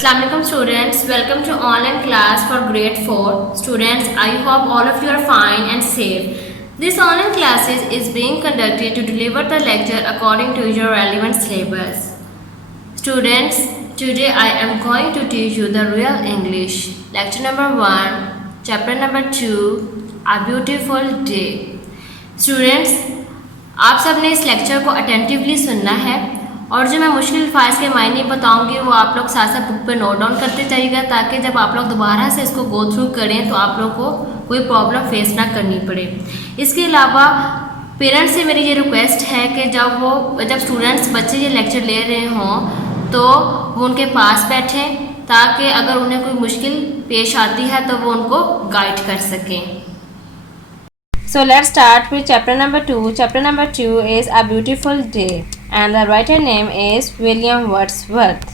Assalamu alaikum students, welcome to online class for grade 4. Students, I hope all of you are fine and safe. This online classes is being conducted to deliver the lecture according to your relevant syllabus. Students, today I am going to teach you the real English. Lecture number 1, chapter number 2, A Beautiful Day. Students, आप सबने इस lecture को attentively सुनना है और जो मैं मुश्किल अल्फाज के मायने बताऊंगी वो आप लोग साथ साथ बुक पे नोट डाउन करते जाइएगा ताकि जब आप लोग दोबारा से इसको गो थ्रू करें तो आप लोग को कोई प्रॉब्लम फेस ना करनी पड़े। इसके अलावा पेरेंट्स से मेरी ये रिक्वेस्ट है कि जब स्टूडेंट्स बच्चे ये लेक्चर ले रहे हों तो वो उनके पास बैठें ताकि अगर उन्हें कोई मुश्किल पेश आती है तो वो उनको गाइड कर सकें। So let's start with chapter number 2. Chapter number 2 is A Beautiful Day and the writer name is William Wordsworth.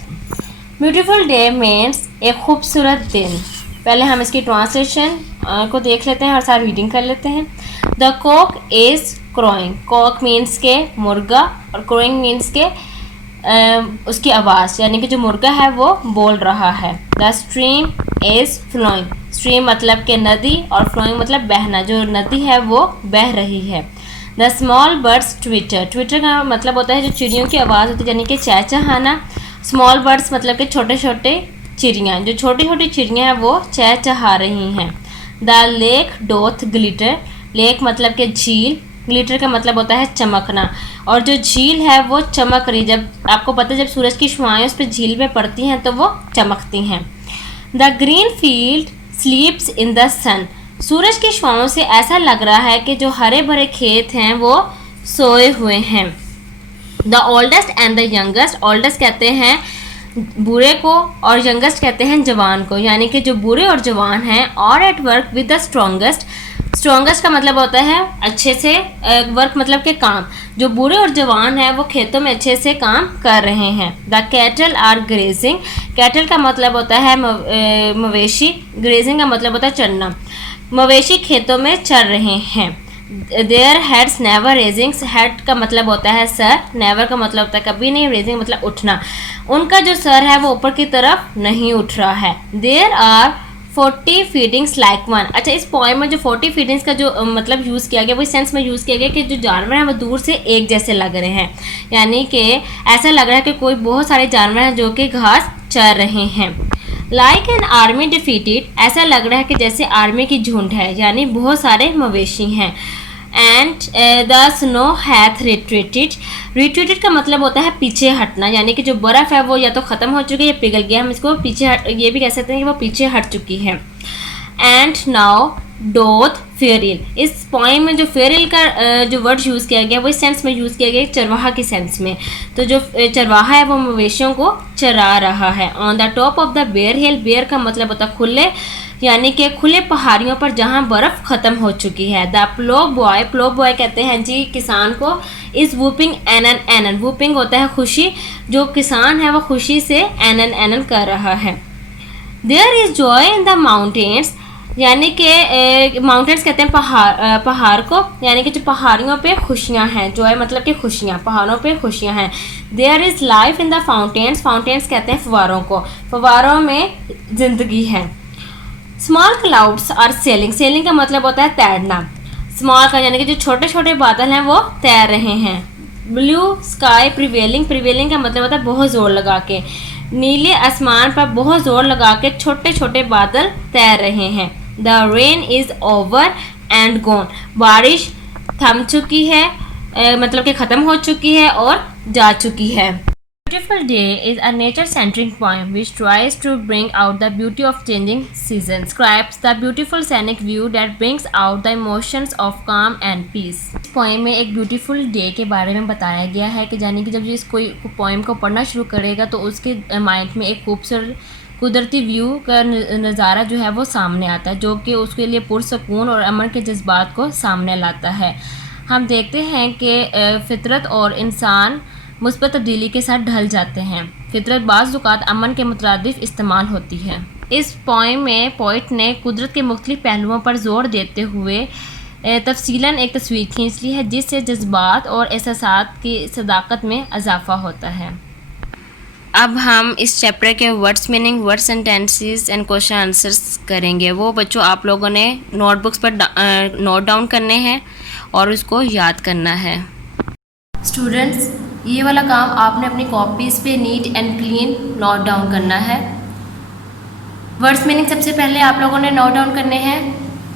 Beautiful day means एक खूबसूरत दिन। पहले हम इसकी ट्रांसलेशन को देख लेते हैं और सारी रीडिंग कर लेते हैं। The cock is crowing. Cock means के मुर्गा और crowing means के उसकी आवाज़ यानी कि जो मुर्गा है वो बोल रहा है। The stream is flowing. Stream मतलब के नदी और फ्लोइंग मतलब बहना, जो नदी है वो बह रही है। The small birds Twitter, Twitter का मतलब होता है जो चिड़ियों की आवाज़ होती है यानी कि चहचहाना। स्मॉल बर्ड्स मतलब कि छोटे छोटे चिड़ियाँ, जो छोटी छोटी चिड़ियाँ हैं वो चहचहा रही हैं। द लेक डोथ ग्लिटर, लेक मतलब के झील, ग्लिटर का मतलब होता है चमकना और जो झील है वो चमक रही। जब आपको पता है जब सूरज की शुआएं उस पर झील पे पड़ती हैं तो वो चमकती हैं। The green field sleeps in the sun, सूरज की शुआओं से ऐसा लग रहा है कि जो हरे भरे खेत हैं वो सोए हुए हैं। The oldest and the youngest, oldest कहते हैं बूढ़े को और यंगेस्ट कहते हैं जवान को, यानी कि जो बूढ़े और जवान हैं और eight work with the strongest, strongest का मतलब होता है अच्छे से, वर्क मतलब के काम, जो बूढ़े और जवान हैं वो खेतों में अच्छे से काम कर रहे हैं। The cattle are grazing, cattle का मतलब होता है मवेशी, ग्रेजिंग का मतलब होता है चरना, मवेशी खेतों में चर रहे हैं। Their heads never raising, head का मतलब होता है सर, नेवर का मतलब होता है कभी नहीं, रेजिंग मतलब उठना, उनका जो सर है वो ऊपर की तरफ नहीं उठ रहा है। There are 40 feedings like one, अच्छा इस पोएम में जो 40 फीडिंग्स का जो मतलब यूज़ किया गया वो इस सेंस में यूज़ किया गया कि जो जानवर हैं वो दूर से एक जैसे लग रहे हैं, यानी कि ऐसा लग रहा है कि कोई बहुत सारे जानवर हैं जो कि घास चर रहे हैं। लाइक एन आर्मी डिफीटेड, ऐसा लग रहा है कि जैसे आर्मी की झुंड है यानी बहुत सारे मवेशी हैं। And the snow hath retreated, retreated का मतलब होता है पीछे हटना, यानी कि जो बर्फ़ है वो या तो ख़त्म हो चुकी है या पिघल गया, हम इसको पीछे ये भी कह सकते हैं कि वो पीछे हट चुकी है। एंड नाउ डोथ फेरिल, इस पॉइंट में जो फेरिल का जो वर्ड यूज़ किया गया वो इस सेंस में यूज़ किया गया चरवाहा के सेंस में, तो जो चरवाहा है वो मवेशियों को चरा रहा है। On the top of the bare hill, bare का मतलब होता है खुले, यानी कि खुले पहाड़ियों पर जहाँ बर्फ़ ख़त्म हो चुकी है। The plough boy, plough boy कहते हैं जी किसान को। इस वूपिंग एनन एनन, वूपिंग होता है खुशी, जो किसान है वो खुशी से एनन एनन कर रहा है। There is joy in the mountains, यानी कि माउंटेन्स कहते हैं पहाड़ को, यानी कि जो पहाड़ियों पे खुशियाँ हैं, जॉय मतलब कि खुशियाँ, पहाड़ों पे खुशियाँ हैं। There is life in the fountains, fountains कहते हैं फव्वारों को, फव्वारों में ज़िंदगी है। Small clouds are sailing, sailing का मतलब होता है तैरना, स्मॉल का यानी कि जो छोटे छोटे बादल हैं वो तैर रहे हैं। ब्लू स्काई प्रिवेलिंग, प्रिवेलिंग का मतलब होता है बहुत ज़ोर लगा के, नीले आसमान पर बहुत ज़ोर लगा के छोटे छोटे बादल तैर रहे हैं। The rain is over and gone, बारिश थम चुकी है, मतलब कि ख़त्म हो चुकी है और जा चुकी है। Beautiful Day is a nature-centric poem which tries to bring out the beauty of changing seasons, describes the beautiful scenic view that brings out the emotions of calm and peace. इस पोएम में एक beautiful day के बारे में बताया गया है कि यानी कि जब इस कोई पोएम को पढ़ना शुरू करेगा तो उसके माइंड में एक खूबसूरत कुदरती व्यू का नज़ारा जो है वो सामने आता है, जो कि उसके लिए पुरसकून और अमन के जज्बात को सामने लाता है। हम देखते हैं कि फितरत और इंसान मुस्बत तब्दीली के साथ ढल जाते हैं। फितरत बाज़ औक़ात अमन के मुतरादिफ इस्तेमाल होती है। इस पोएम में पोइट ने कुदरत के मुख्तलिफ पहलुओं पर जोर देते हुए तफसीलन एक तस्वीर खींच ली है जिससे जज्बात और एहसासात की सदाकत में इजाफ़ा होता है। अब हम इस चैप्टर के words meaning, word sentences and question answers करेंगे। वो बच्चों आप लोगों ने नोटबुक्स पर नोट डाउन करने हैं और उसको याद करना है। स्टूडेंट्स, ये वाला काम आपने अपनी कॉपीज़ पे neat and clean note down करना है। वर्ड्स मीनिंग सबसे पहले आप लोगों ने नोट डाउन करने हैं।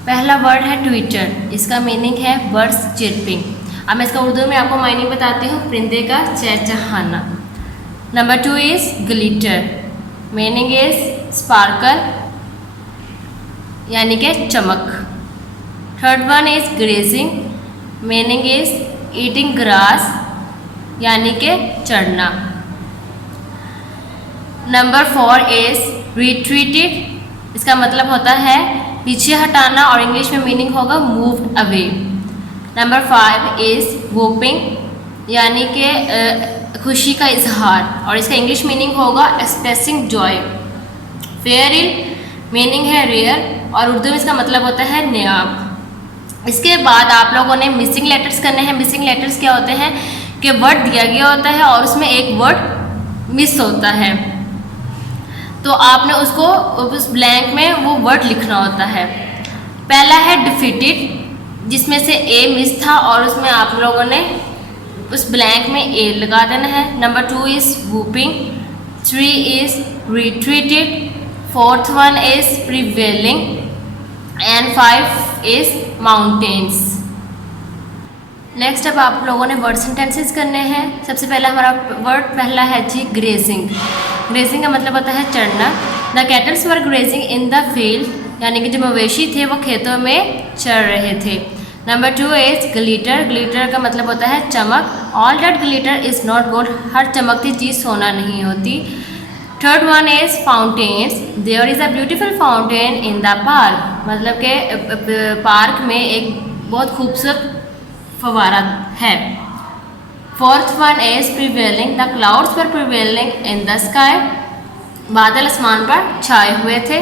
पहला वर्ड है ट्विटर, इसका मीनिंग है बर्ड्स चिरपिंग। अब मैं इसका उर्दू में आपको मीनिंग बताती हूँ, परिंदे का चहचहाना। Number 2 is glitter, meaning is sparkle यानी कि चमक। Third one is grazing, meaning is eating grass यानी कि चढ़ना। नंबर 4 इज रिट्रीटेड, इसका मतलब होता है पीछे हटाना और इंग्लिश में मीनिंग होगा moved away. Number 5 is whooping यानी कि खुशी का इजहार और इसका इंग्लिश मीनिंग होगा एक्सप्रेसिंग जॉय। फेयरिल मीनिंग है रेयर और उर्दू में इसका मतलब होता है नायाब। इसके बाद आप लोगों ने मिसिंग लेटर्स करने हैं। मिसिंग लेटर्स क्या होते हैं कि वर्ड दिया गया होता है और उसमें एक वर्ड मिस होता है, तो आपने उसको उस ब्लैंक में वो वर्ड लिखना होता है। पहला है डिफीटेड, जिसमें से ए मिस था और उसमें आप लोगों ने उस ब्लैंक में ए लगा देना है। Number 2 is whooping, 3 is retreated, 4th one is prevailing and 5 is mountains. Next अब आप लोगों ने वर्ड सेंटेंसेस करने हैं। सबसे पहला हमारा वर्ड पहला है जी ग्रेजिंग। ग्रेजिंग का मतलब होता है चढ़ना। The kettles were grazing in the field, यानी कि जो मवेशी थे वो खेतों में चढ़ रहे थे। Number 2 is glitter. ग्लिटर का मतलब होता है चमक। All that glitter is not gold, हर चमकती चीज़ सोना नहीं होती। Third one is fountains. There is a beautiful fountain in the park, मतलब कि पार्क में एक बहुत खूबसूरत फवारा है। Fourth one is prevailing, the clouds were prevailing in the sky, बादल आसमान पर छाए हुए थे।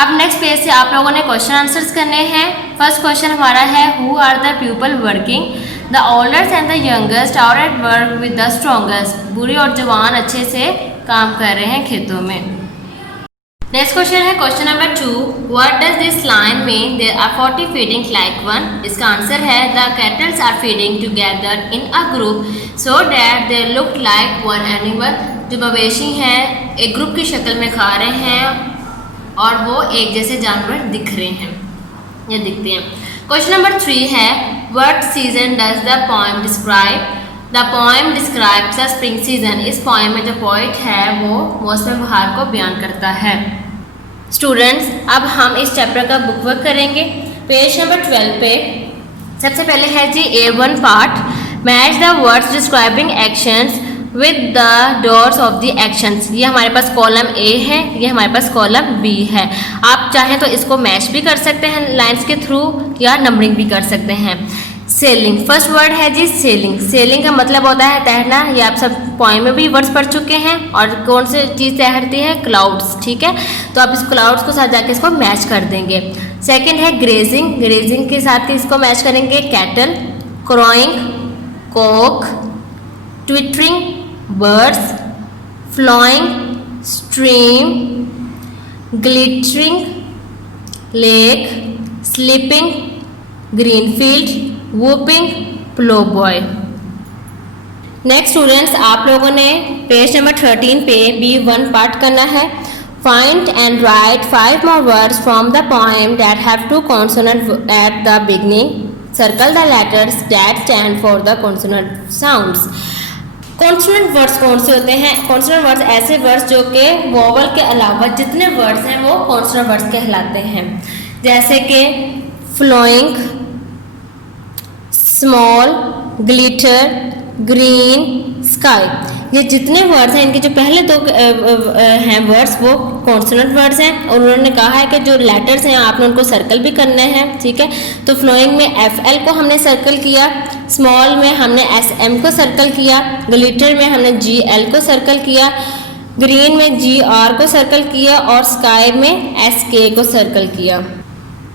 अब नेक्स्ट पेज से आप लोगों ने क्वेश्चन आंसर्स करने हैं। फर्स्ट क्वेश्चन हमारा है who are the people working, the olders and the youngest are at work with the strongest, बूढ़े और जवान अच्छे से काम कर रहे हैं खेतों में। नेक्स्ट क्वेश्चन है question number 2, what does this line mean, there are 40 feeding like one. इसका आंसर है the cattles are feeding together in a group so that they look like one animal. जो मवेशी हैं एक ग्रुप की शक्ल में खा रहे हैं और वो एक जैसे जानवर दिख रहे हैं या दिखते हैं। क्वेश्चन नंबर 3 है what season does the poem describe, the poem describes the spring season. इस पोएम में जो पोइट है वो मौसम बहार को बयान करता है। स्टूडेंट्स, अब हम इस चैप्टर का बुक वर्क करेंगे। पेज नंबर 12 पे सबसे पहले है जी A1 part, match the words describing actions with the dots of the actions. ये हमारे पास कॉलम A है, ये हमारे पास कॉलम B है। आप चाहें तो इसको मैच भी कर सकते हैं लाइंस के थ्रू या नंबरिंग भी कर सकते हैं। सेलिंग, फर्स्ट वर्ड है जी सेलिंग। सेलिंग का मतलब होता है तैरना। ये आप सब पोएम में भी वर्ड्स पढ़ चुके हैं। और कौन सी चीज़ तैरती है, क्लाउड्स, ठीक है। तो आप इस क्लाउड्स को साथ जाके इसको मैच कर देंगे। सेकंड है ग्रेजिंग, ग्रेजिंग के साथ इसको मैच करेंगे cattle, crowing, cock, twittering, birds, flowing, stream, glittering, lake, sleeping, green field, whooping, plough boy. Next students, आप लोगों ने पेज नंबर 13 पे B1 पार्ट करना है। Find and right 5 more words from the poem that have 2 consonants at the beginning. Circle the letters that stand for the consonant sounds. Consonant words कौन से होते हैं? कॉन्सोनेंट वर्ड्स ऐसे words जो कि वोवल के अलावा जितने वर्ड्स हैं वो कॉन्सोनेंट वर्ड्स कहलाते हैं। जैसे कि flowing, small, glitter, green, sky, ये जितने वर्ड्स हैं इनके जो पहले 2 हैं वर्ड्स वो कॉन्सोनेंट वर्ड्स हैं। और उन्होंने कहा है कि जो लेटर्स हैं आपने उनको सर्कल भी करने हैं, ठीक है। तो फ्लोइंग में FL को हमने सर्कल किया, स्मॉल में हमने SM को सर्कल किया, ग्लिटर में हमने GL को सर्कल किया, ग्रीन में GR को सर्कल किया और स्काई में SK को सर्कल किया।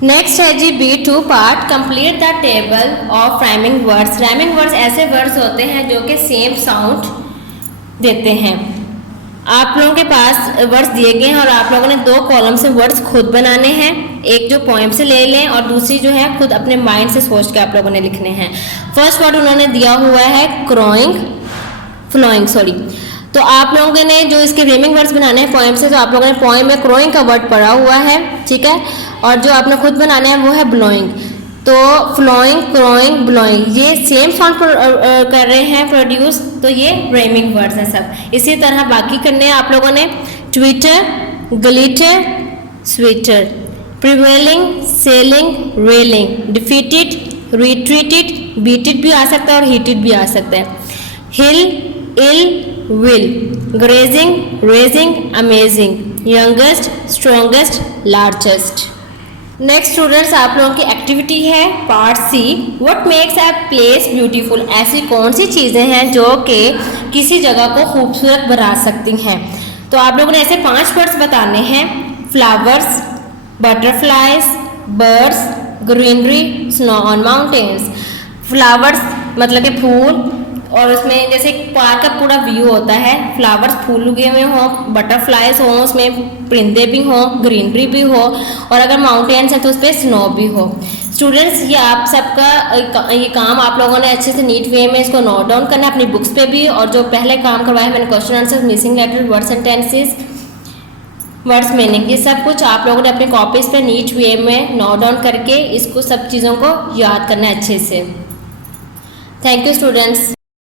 नेक्स्ट है जी B2 part, complete the table of rhyming words. Rhyming words ऐसे वर्ड्स होते हैं जो कि सेम साउंड देते हैं। आप लोगों के पास वर्ड्स दिए गए हैं और आप लोगों ने 2 कॉलम से वर्ड्स खुद बनाने हैं। एक जो पोएम से ले लें और दूसरी जो है खुद अपने माइंड से सोच के आप लोगों ने लिखने हैं। फर्स्ट वर्ड उन्होंने दिया हुआ है फ्लोइंग सॉरी। तो आप लोगों ने जो इसके रीमिंग वर्ड्स बनाने हैं पोएम से, तो आप लोगों ने पोएम में क्रोइंग का वर्ड पढ़ा हुआ है, ठीक है। और जो आपने खुद बनाने हैं वो है ब्लोइंग। तो फ्लोइंग, क्रोइंग, ब्लोइंग ये सेम साउंड कर रहे हैं प्रोड्यूस, तो ये रीमिंग वर्ड्स हैं सब। इसी तरह बाकी करने हैं आप लोगों ने twitter, glitter, sweater, prevailing, sailing, railing, defeated, retreated, beated भी आ सकता है और हीटेड भी आ सकता है। Hill, ill, will, grazing, raising, amazing, youngest, strongest, largest। Next students आप लोगों की एक्टिविटी है part C, what makes a place beautiful. ऐसी कौन सी चीज़ें हैं जो कि किसी जगह को खूबसूरत बना सकती हैं। तो आप लोगों ने ऐसे 5 वर्ड्स बताने हैं, flowers, butterflies, birds, greenery, snow on mountains. Flowers मतलब कि फूल, और उसमें जैसे पार्क का पूरा व्यू होता है, फ्लावर्स फूल उगे हुए हों, बटरफ्लाइज हों, उसमें परिंदे भी हों, ग्रीनरी भी हो, और अगर माउंटेन्स है तो उस पर स्नो भी हो। स्टूडेंट्स ये आप सबका ये काम आप लोगों ने अच्छे से नीट वे में इसको नोट डाउन करना है अपनी बुक्स पे भी। और जो पहले काम करवाया मैंने question answer, missing letter, words sentences, words meaning, ये सब कुछ आप लोगों ने अपने कॉपीज पे नीट वे में नोट डाउन करके इसको सब चीज़ों को याद करना है अच्छे से। Thank you students.